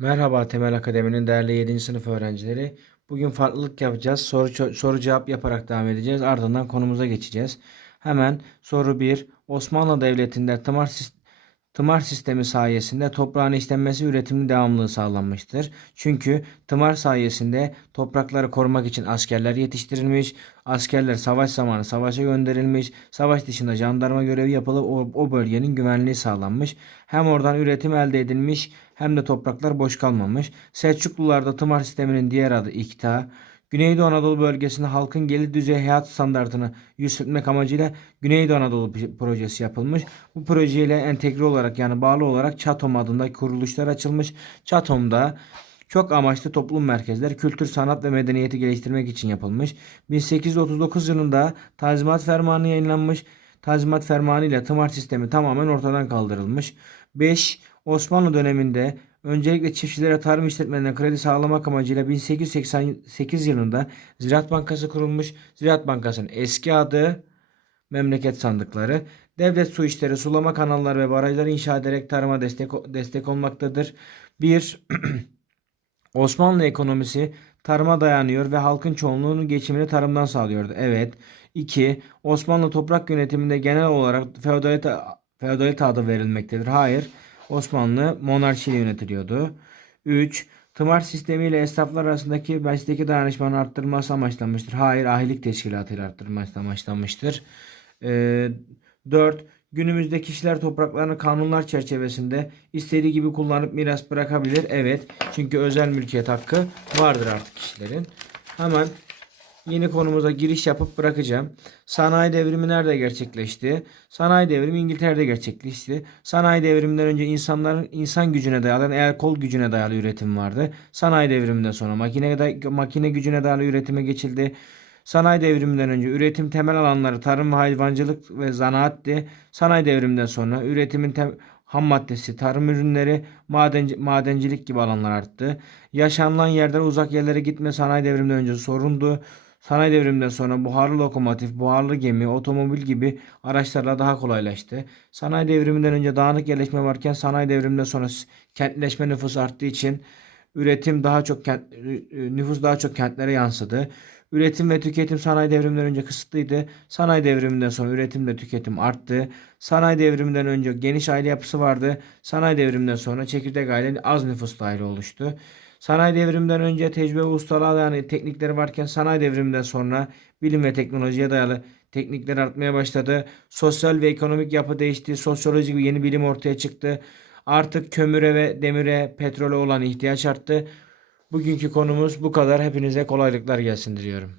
Merhaba Temel Akademi'nin değerli 7. sınıf öğrencileri. Bugün farklılık yapacağız. Soru soru cevap yaparak devam edeceğiz. Ardından konumuza geçeceğiz. Hemen soru 1. Osmanlı Devleti'nde tımar sis- tımar sistemi sayesinde toprağın işlenmesi üretimli devamlılığı sağlanmıştır. Çünkü tımar sayesinde toprakları korumak için askerler yetiştirilmiş, askerler savaş zamanı savaşa gönderilmiş, savaş dışında jandarma görevi yapılıp o, o bölgenin güvenliği sağlanmış. Hem oradan üretim elde edilmiş hem de topraklar boş kalmamış. Selçuklularda tımar sisteminin diğer adı İkta. Güneydoğu Anadolu bölgesinde halkın gelir düzey hayat standartını yükseltmek amacıyla Güneydoğu Anadolu projesi yapılmış. Bu projeyle entegre olarak yani bağlı olarak Çatom adında kuruluşlar açılmış. Çatom'da çok amaçlı toplum merkezler kültür, sanat ve medeniyeti geliştirmek için yapılmış. 1839 yılında Tanzimat Fermanı yayınlanmış. Tanzimat Fermanı ile tımar sistemi tamamen ortadan kaldırılmış. 5. Osmanlı döneminde öncelikle çiftçilere tarım işletmelerine kredi sağlamak amacıyla 1888 yılında Ziraat Bankası kurulmuş. Ziraat Bankası'nın eski adı memleket sandıkları. Devlet su işleri, sulama kanalları ve barajları inşa ederek tarıma destek, destek olmaktadır. 1. Osmanlı ekonomisi tarıma dayanıyor ve halkın çoğunluğunun geçimini tarımdan sağlıyordu. Evet. 2. Osmanlı toprak yönetiminde genel olarak feodalite, feodalite adı verilmektedir. Hayır. Osmanlı monarşiyle yönetiliyordu. 3. Tımar sistemiyle esnaflar arasındaki mesleki dayanışmanın arttırılması amaçlanmıştır. Hayır, ahilik teşkilatıyla arttırılması amaçlanmıştır. Ee, 4. Günümüzde kişiler topraklarını kanunlar çerçevesinde istediği gibi kullanıp miras bırakabilir. Evet, çünkü özel mülkiyet hakkı vardır artık kişilerin. Hemen yeni konumuza giriş yapıp bırakacağım. Sanayi devrimi nerede gerçekleşti? Sanayi devrimi İngiltere'de gerçekleşti. Sanayi devriminden önce insanların insan gücüne dayalı, el kol gücüne dayalı üretim vardı. Sanayi devriminden sonra makine makine gücüne dayalı üretime geçildi. Sanayi devriminden önce üretim temel alanları tarım ve hayvancılık ve zanaatti. Sanayi devriminden sonra üretimin tem- ham maddesi, tarım ürünleri, madenci- madencilik gibi alanlar arttı. Yaşanılan yerden uzak yerlere gitme sanayi devriminden önce sorundu. Sanayi devriminden sonra buharlı lokomotif, buharlı gemi, otomobil gibi araçlarla daha kolaylaştı. Sanayi devriminden önce dağınık yerleşme varken sanayi devriminden sonra kentleşme nüfusu arttığı için üretim daha çok kent, nüfus daha çok kentlere yansıdı. Üretim ve tüketim sanayi devriminden önce kısıtlıydı. Sanayi devriminden sonra üretim ve tüketim arttı. Sanayi devriminden önce geniş aile yapısı vardı. Sanayi devriminden sonra çekirdek aile az nüfuslu aile oluştu. Sanayi devriminden önce tecrübe ve ustalığa dayalı teknikleri varken sanayi devriminden sonra bilim ve teknolojiye dayalı teknikler artmaya başladı. Sosyal ve ekonomik yapı değişti. Sosyoloji gibi yeni bilim ortaya çıktı. Artık kömüre ve demire, petrole olan ihtiyaç arttı. Bugünkü konumuz bu kadar. Hepinize kolaylıklar gelsin diliyorum.